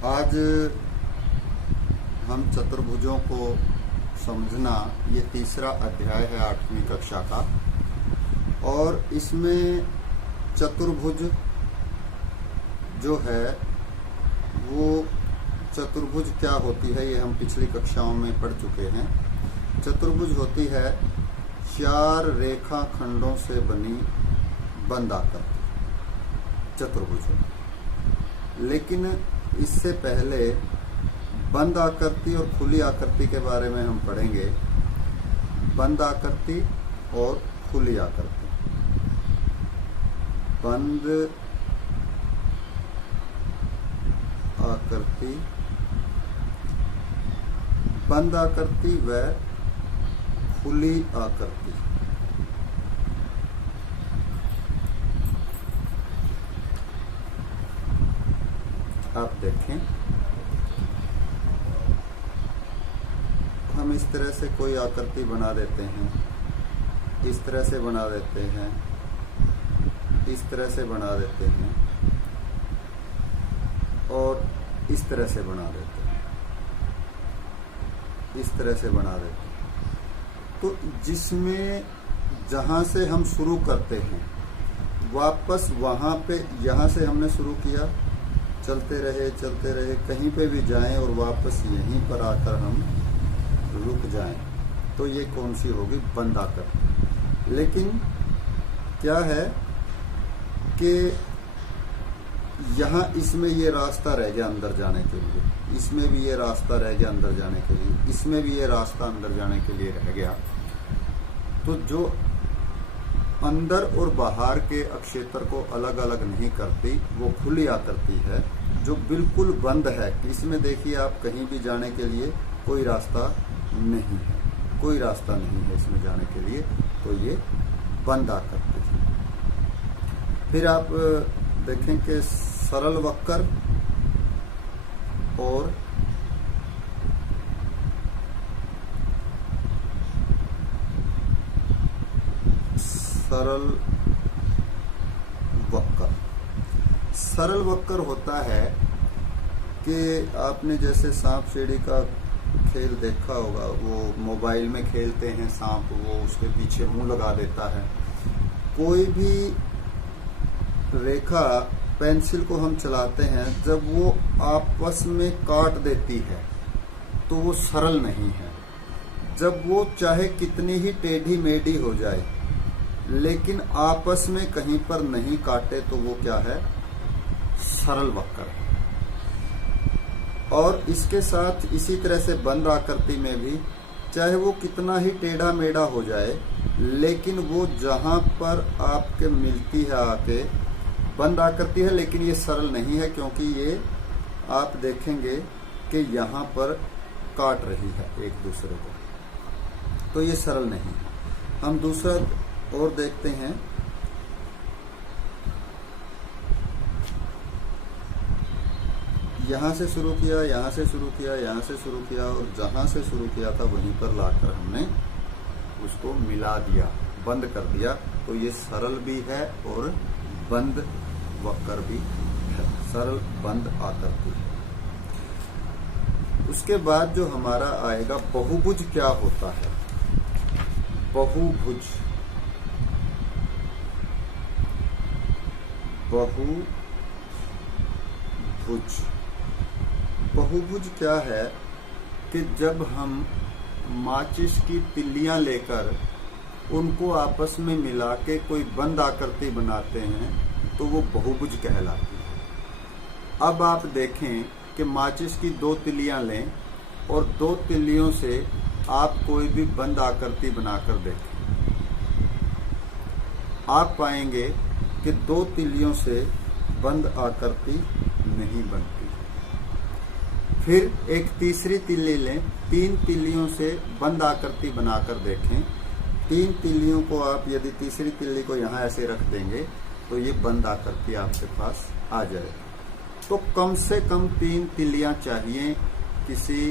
आज हम चतुर्भुजों को समझना, ये तीसरा अध्याय है 8वीं कक्षा का। और इसमें चतुर्भुज जो है वो चतुर्भुज क्या होती है, ये हम पिछली कक्षाओं में पढ़ चुके हैं। चतुर्भुज होती है 4 रेखा खंडों से बनी बंद आकृति, चतुर्भुज होती। लेकिन इससे पहले बंद आकृति और खुली आकृति के बारे में हम पढ़ेंगे। बंद आकृति और खुली आकृति। बंद आकृति, बंद आकृति व खुली आकृति। आप देखें, हम इस तरह से कोई आकृति बना देते हैं, इस तरह से बना देते हैं, इस तरह से बना देते हैं और इस तरह से बना देते हैं, इस तरह से बना देते हैं। तो जिसमें जहां से हम शुरू करते हैं वापस वहां पे, यहां से हमने शुरू किया, चलते रहे, कहीं पे भी जाएं और वापस यहीं पर आकर हम रुक जाएं, तो ये कौन सी होगी? बंद आकृति। लेकिन क्या है कि यहाँ इसमें ये रास्ता रह गया अंदर जाने के लिए, इसमें भी ये रास्ता रह गया अंदर जाने के लिए, इसमें भी ये रास्ता अंदर जाने के लिए रह गया। तो जो अंदर और बाहर के अक्षेत्र को अलग अलग नहीं करती वो खुली आकृति है, जो बिल्कुल बंद है। इसमें देखिए आप, कहीं भी जाने के लिए कोई रास्ता नहीं है, कोई रास्ता नहीं है इसमें जाने के लिए, तो ये बंद आकृति है। फिर आप देखें कि सरल वक्र और सरल वक्र। सरल वक्र होता है कि आपने जैसे सांप सीढ़ी का खेल देखा होगा, वो मोबाइल में खेलते हैं सांप, वो उसके पीछे मुंह लगा देता है। कोई भी रेखा पेंसिल को हम चलाते हैं, जब वो आपस में काट देती है तो वो सरल नहीं है। जब वो चाहे कितनी ही टेढ़ी मेढ़ी हो जाए लेकिन आपस में कहीं पर नहीं काटे तो वो क्या है? सरल वक्र है। और इसके साथ इसी तरह से बंद आकृति में भी चाहे वो कितना ही टेढ़ा मेढ़ा हो जाए, लेकिन वो जहां पर आपके मिलती है आके, बंद आकृति है लेकिन ये सरल नहीं है, क्योंकि ये आप देखेंगे कि यहाँ पर काट रही है एक दूसरे को, तो ये सरल नहीं है। हम दूसरा और देखते हैं। यहाँ से शुरू किया, यहाँ से शुरू किया, यहाँ से शुरू किया और जहां से शुरू किया था वहीं पर लाकर हमने उसको मिला दिया, बंद कर दिया, तो ये सरल भी है और बंद वक्र भी है, सरल बंद आकृति है। उसके बाद जो हमारा आएगा बहुभुज। क्या होता है बहुभुज? बहुभुज क्या है कि जब हम माचिस की तिल्लियां लेकर उनको आपस में मिला के कोई बंद आकृति बनाते हैं तो वो बहुभुज कहलाती है। अब आप देखें कि माचिस की 2 तिल्लियां लें और 2 तिल्लियों से आप कोई भी बंद आकृति बनाकर देखें, आप पाएंगे कि 2 तिल्लियों से बंद आकृति नहीं बनती। फिर एक तीसरी तिल्ली लें, 3 तिल्लियों से बंद आकृति बनाकर देखें। 3 तिल्लियों को आप यदि तीसरी तिल्ली को यहाँ ऐसे रख देंगे तो ये बंद आकृति आपके पास आ जाएगी। तो कम से कम 3 तिल्लियां चाहिए किसी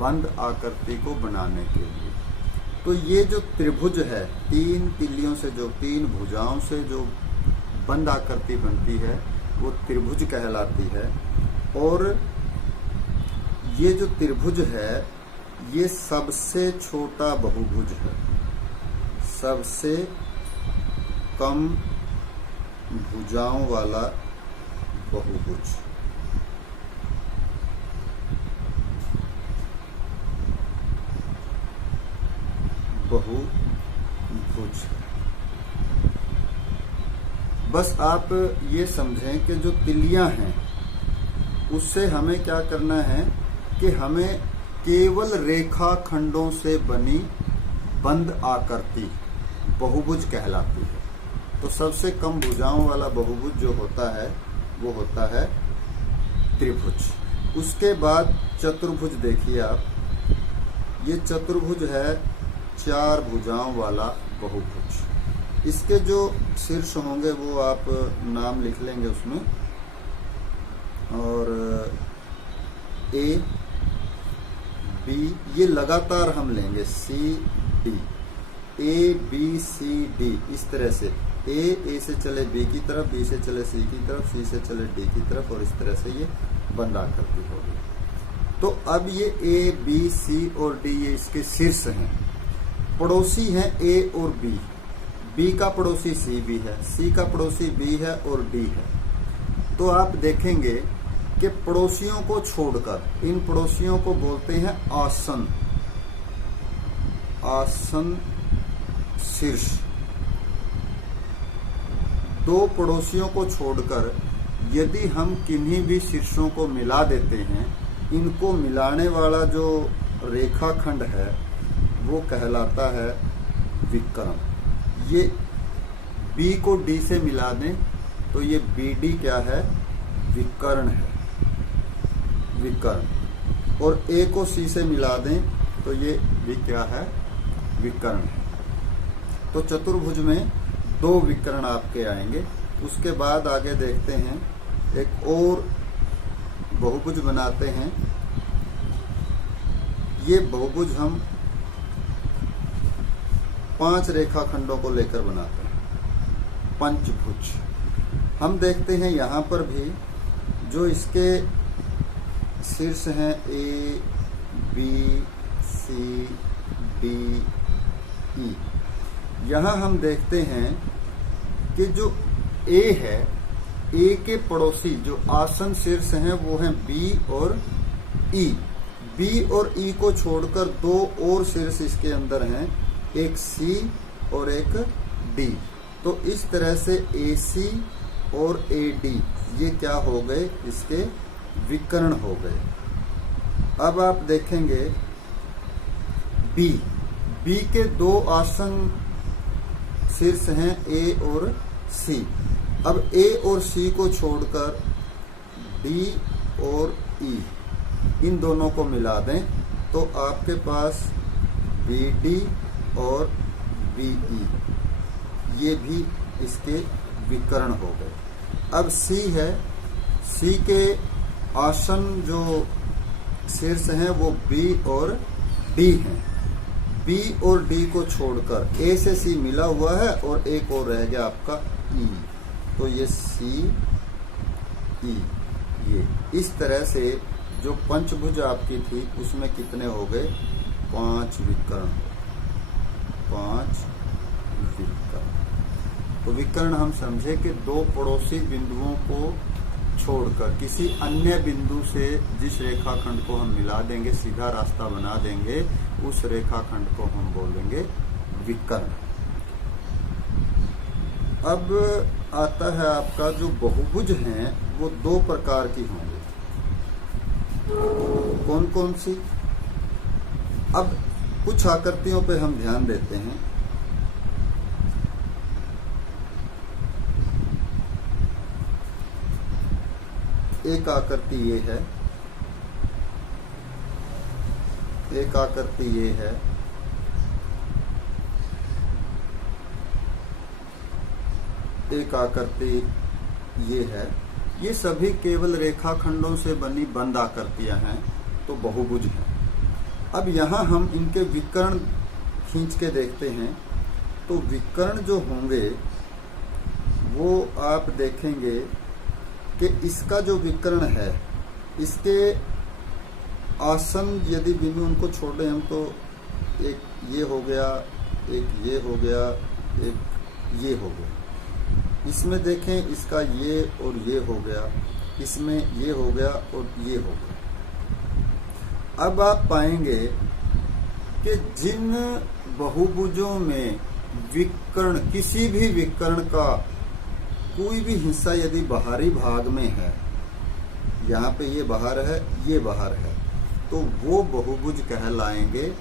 बंद आकृति को बनाने के लिए। तो ये जो त्रिभुज है, 3 तिल्लियों से, जो 3 भुजाओं से जो बंद आकृति बनती है वो त्रिभुज कहलाती है। और ये जो त्रिभुज है ये सबसे छोटा बहुभुज है, सबसे कम भुजाओं वाला बहुभुज। बहुभुज बस आप ये समझें कि जो तिलियां हैं उससे हमें क्या करना है कि हमें केवल रेखा खंडों से बनी बंद आकृति बहुभुज कहलाती है। तो सबसे कम भुजाओं वाला बहुभुज जो होता है वो होता है त्रिभुज। उसके बाद चतुर्भुज देखिए आप, ये चतुर्भुज है 4 भुजाओं वाला बहुभुज। इसके जो शीर्ष होंगे वो आप नाम लिख लेंगे उसमें, और ए बी ये लगातार हम लेंगे, C D, A B C D, इस तरह से ए से चले बी की तरफ, बी से चले सी की तरफ, सी से चले डी की तरफ, और इस तरह से ये बंद आकृति होगी। तो अब ये ए बी सी और डी ये इसके शीर्ष हैं। पड़ोसी हैं ए और बी, बी का पड़ोसी सी भी है, सी का पड़ोसी बी है और डी है। तो आप देखेंगे कि पड़ोसियों को छोड़कर इन पड़ोसियों को बोलते हैं आसन, आसन शीर्ष। 2 पड़ोसियों को छोड़कर यदि हम किन्हीं भी शीर्षों को मिला देते हैं, इनको मिलाने वाला जो रेखाखंड है वो कहलाता है विकर्ण। ये बी को डी से मिला दें तो ये बी डी क्या है, विकर्ण है, विकर्ण। और ए को सी से मिला दें तो ये भी क्या है, विकर्ण है। तो चतुर्भुज में 2 विकर्ण आपके आएंगे। उसके बाद आगे देखते हैं, एक और बहुभुज बनाते हैं। ये बहुभुज हम 5 रेखाखंडों को लेकर बनाते हैं, पंचभुज। हम देखते हैं यहां पर भी जो इसके शीर्ष हैं ए बी सी डी ई, यहां हम देखते हैं कि जो ए है, ए के पड़ोसी जो आसन शीर्ष हैं वो हैं बी और ई। बी और ई को छोड़कर 2 और शीर्ष इसके अंदर हैं, एक सी और एक डी। तो इस तरह से ए सी और ए डी ये क्या हो गए, इसके विकर्ण हो गए। अब आप देखेंगे बी, बी के 2 आसन शीर्ष हैं ए और सी। अब ए और सी को छोड़कर डी और ई इन दोनों को मिला दें तो आपके पास बी डी और बी ई ये भी इसके विकर्ण हो गए। अब सी है, सी के आसन जो शीर्ष हैं वो बी और डी हैं। बी और डी को छोड़कर ए से सी मिला हुआ है और एक और रह गया आपका ई, तो ये सी ई, ये इस तरह से जो पंचभुज आपकी थी उसमें कितने हो गए, 5 विकर्ण, 5 विकर्ण। तो विकर्ण हम समझे कि 2 पड़ोसी बिंदुओं को छोड़कर किसी अन्य बिंदु से जिस रेखाखंड को हम मिला देंगे, सीधा रास्ता बना देंगे, उस रेखाखंड को हम बोलेंगे विकर्ण। अब आता है आपका जो बहुभुज हैं वो 2 प्रकार की होंगे। कौन कौन सी? अब कुछ आकृतियों पे हम ध्यान देते हैं। एक आकृति ये है, एक आकृति ये है, एक आकृति ये है। ये सभी केवल रेखाखंडों से बनी बंद आकृतियां हैं, तो बहुभुज हैं। अब यहाँ हम इनके विकर्ण खींच के देखते हैं, तो विकर्ण जो होंगे वो आप देखेंगे कि इसका जो विकर्ण है, इसके आसन यदि बिंदु उनको छोड़ दें हम तो एक ये हो गया, एक ये हो गया, एक ये हो गया। इसमें देखें इसका ये और ये हो गया, इसमें ये हो गया और ये हो गया। अब आप पाएंगे कि जिन बहुभुजों में विकर्ण, किसी भी विकर्ण का कोई भी हिस्सा यदि बाहरी भाग में है, यहाँ पे ये बाहर है, ये बाहर है, तो वो बहुभुज कहलाएंगे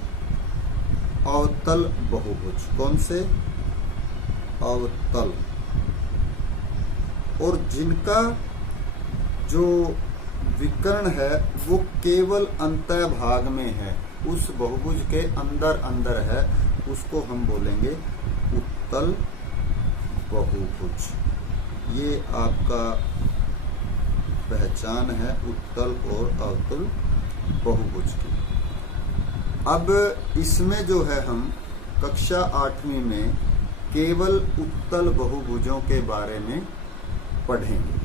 अवतल बहुभुज। कौन से? अवतल। और जिनका जो विकर्ण है वो केवल अंतः भाग में है, उस बहुभुज के अंदर अंदर है, उसको हम बोलेंगे उत्तल बहुभुज। ये आपका पहचान है उत्तल और अवतल बहुभुज की। अब इसमें जो है हम कक्षा 8वीं में केवल उत्तल बहुभुजों के बारे में पढ़ेंगे।